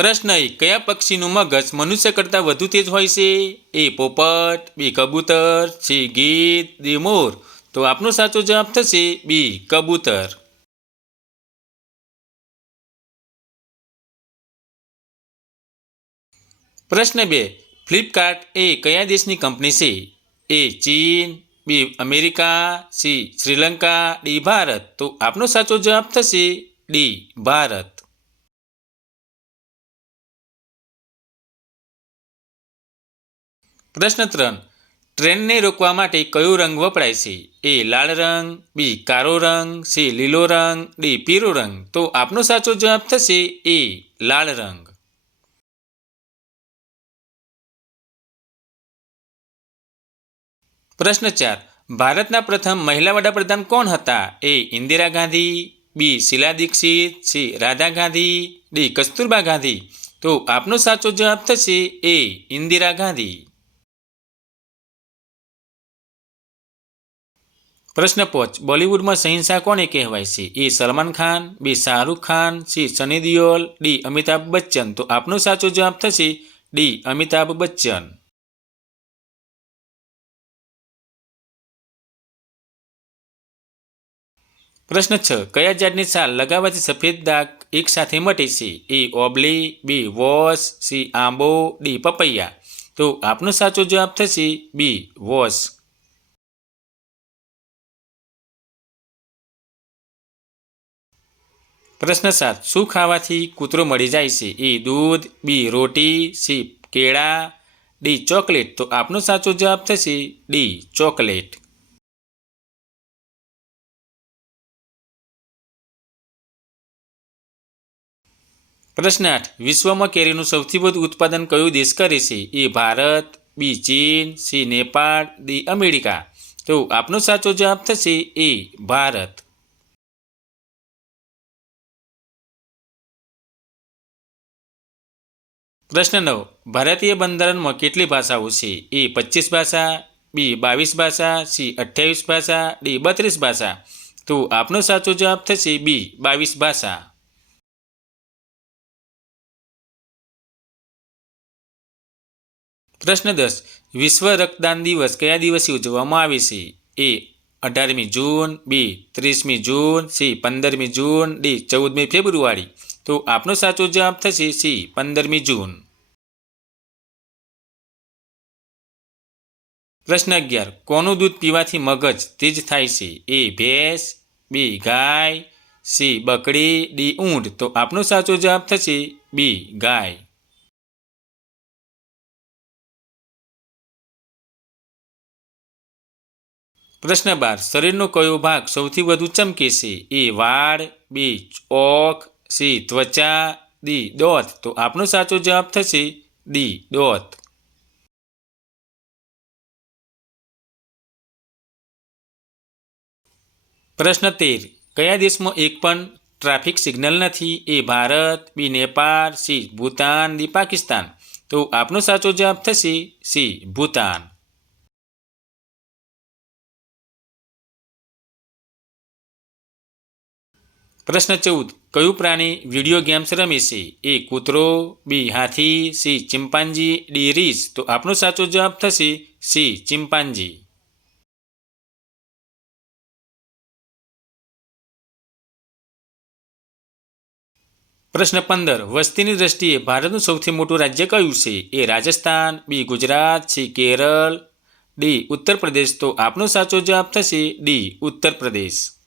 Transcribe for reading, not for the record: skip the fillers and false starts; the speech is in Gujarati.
પ્રશ્ન 1. કયા પક્ષીનું મગજ મનુષ્ય કરતાં વધુ તેજ હોય છે? એ પોપટ, બી કબૂતર, સી ગીધ, ડી મોર. તો આપનો સાચો જવાબ થશે બી કબૂતર. પ્રશ્ન 2. ફ્લિપકાર્ટ એ કયા દેશની કંપની છે? એ ચીન, B America, C Sri Lanka, D Bharat. તો આપનો સાચો જવાબ થશે ડી ભારત. પ્રશ્ન 3. ટ્રેનને રોકવા માટે કયો રંગ વપરાય છે? એ લાલ રંગ, બી કાળો રંગ, સી લીલો રંગ, ડી પીળો રંગ. તો આપનો સાચો જવાબ થશે એ લાલ રંગ. પ્રશ્ન 4. ભારતના પ્રથમ મહિલા વડાપ્રધાન કોણ હતા? એ ઇન્દિરા ગાંધી, બી શીલા દીક્ષિત, સી રાધા ગાંધી, ડી કસ્તુરબા ગાંધી. તો આપનો સાચો જવાબ થશે એ ઇન્દિરા ગાંધી. પ્રશ્ન 5. બોલિવૂડમાં શહેનશાહ કોને કહેવાય છે? એ સલમાન ખાન, બી શાહરૂખ ખાન, સી સની દિયોલ, ડી અમિતાભ બચ્ચન. તો આપનો સાચો જવાબ થશે ડી અમિતાભ બચ્ચન. પ્રશ્ન 6. કયા ઝાડની છાલ લગાવવાથી સફેદ દાગ એકસાથે મટે છે? એ ઓબલી, બી વોશ, સી આંબો, ડી પપૈયા. તો આપનો સાચો જવાબ થશે બી વોશ. પ્રશ્ન 7. શું ખાવાથી કૂતરો મળી જાય છે? એ દૂધ, બી રોટી, સી કેળા, ડી ચોકલેટ. તો આપનો સાચો જવાબ થશે ડી ચોકલેટ. પ્રશ્ન 8. વિશ્વમાં કેરીનું સૌથી વધુ ઉત્પાદન કયો દેશ કરે છે? એ ભારત, બી ચીન, સી નેપાળ, ડી અમેરિકા. તો આપનો સાચો જવાબ થશે એ ભારત. પ્રશ્ન 9. ભારતીય બંધારણમાં કેટલી ભાષાઓ છે? એ 25 ભાષા, બી 22 ભાષા, સી 28 ભાષા, ડી 32 ભાષા. તો આપનો સાચો જવાબ થશે બી 22 ભાષા. પ્રશ્ન 10. વિશ્વ રક્તદાન દિવસ કયા દિવસે ઉજવવામાં આવે છે? એ 18મી જૂન, બી 30મી જૂન, સી 15મી જૂન, ડી 14મી ફેબ્રુઆરી. તો આપનો સાચો જવાબ થશે સી 15મી જૂન. પ્રશ્ન 11. કોનું દૂધ પીવાથી મગજ તેજ થાય છે? એ ભેંસ, બી ગાય, સી બકરી, ડી ઊંટ. તો આપનો સાચો જવાબ થશે બી ગાય. પ્રશ્ન 12. શરીરનો કયો ભાગ સૌથી વધુ ચમકે છે? એ વાળ, બી ઓખ, સી ત્વચા, ડી દોત. તો આપનો સાચો જવાબ થશે ડી દોત. પ્રશ્ન 13. કયા દેશમાં એક પણ ટ્રાફિક સિગ્નલ નથી? એ ભારત, બી નેપાળ, સી ભૂતાન, ડી પાકિસ્તાન. તો આપનો સાચો જવાબ થશે સી ભૂતાન. પ્રશ્ન 14. કયું પ્રાણી વિડીયો ગેમ્સ રમે છે? એ કૂતરો, બી હાથી, સી ચિમ્પાન્જી, ડી રીંછ. તો આપનો સાચો જવાબ થશે સી ચિમ્પાન્જી. પ્રશ્ન 15. વસ્તીની દ્રષ્ટિએ ભારતનું સૌથી મોટું રાજ્ય કયું છે? એ રાજસ્થાન, બી ગુજરાત, સી કેરળ, ડી ઉત્તર પ્રદેશ. તો આપનો સાચો જવાબ થશે ડી ઉત્તર પ્રદેશ.